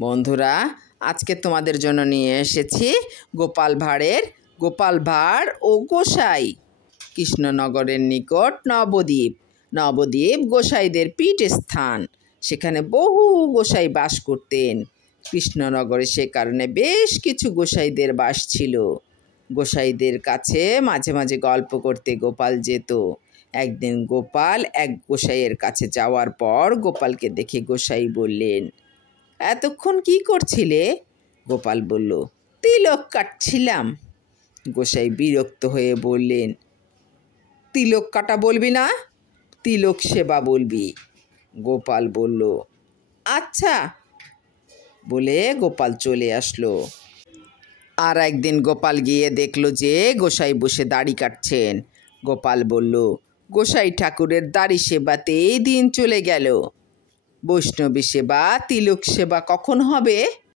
বন্ধুরা, আজকে তোমাদের জন্য নিয়ে এসেছি গোপাল ভাঁড়ের গোপাল ভাঁড় ও গোসাই। কৃষ্ণনগরের নিকট নবদ্বীপ। নবদ্বীপ গোসাইদের পীঠস্থান। সেখানে বহু গোসাই বাস করতেন। কৃষ্ণনগরে সে কারণে বেশ কিছু গোসাইদের বাস ছিল। গোসাইদের কাছে মাঝে মাঝে গল্প করতে গোপাল যেত। একদিন গোপাল এক গোসাইয়ের কাছে যাওয়ার পর গোপালকে দেখে গোসাই বললেন, এতক্ষণ কি করছিলে? গোপাল বলল, তিলক কাটছিলাম। গোসাই বিরক্ত হয়ে বললেন, তিলক কাটা বলবি না, তিলক সেবা বলবি। গোপাল বলল, আচ্ছা বলে গোপাল চলে আসলো। আর একদিন গোপাল গিয়ে দেখলো যে গোসাই বসে দাড়ি কাটছেন। গোপাল বলল, গোসাই ঠাকুরের দাড়ি সেবাতেই দিন চলে গেল। বৈষ্ণবী সেবা তিলক সেবা কখন হবে?